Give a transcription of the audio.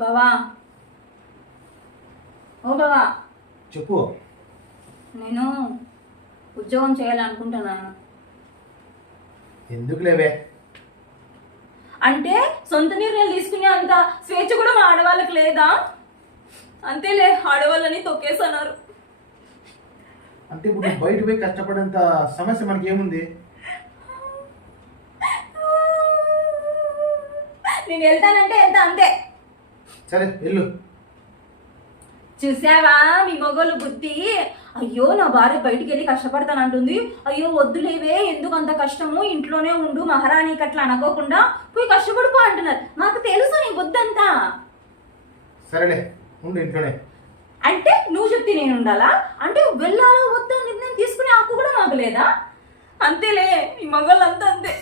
బావా ఓ బావా చెప్పు. నేను ఉద్యోగం చేయాలనుకుంటున్నాను. ఎందుకు లేవే? అంటే సొంత నిర్ణయాలు తీసుకునే అంత స్వేచ్ఛ కూడా మా ఆడవాళ్ళకి లేదా? అంతేలే, ఆడవాళ్ళని తొక్కేసన్నారు. అంటే ఇప్పుడు నువ్వు బయట పోయి కష్టపడేంత సమస్య మనకి ఏముంది? నేను వెళ్తానంటే వెళ్తా అంతే. సరే వెళ్ళు. చూసావా మీ మొగోళ్ళు బుద్ధి? అయ్యో నా భార్య బయటికి వెళ్ళి కష్టపడతానంటుంది, అయ్యో వద్దులేవే ఎందుకు అంత కష్టము, ఇంట్లోనే ఉండు మహారాణికి అట్లా అనుకోకుండా పోయి కష్టపడిపో అంటున్నారు. నాకు తెలుసు నీ బుద్ధి అంతా. సరేలే ఉండు ఇంట్లోనే. అంటే నువ్వు చెప్తే నేను ఉండాలా? అంటే వెళ్ళాలో వద్దా నిర్ణయం తీసుకునే హక్కు కూడా మాకు లేదా? అంతేలే, ఈ మగవాళ్ళంతా అంతే.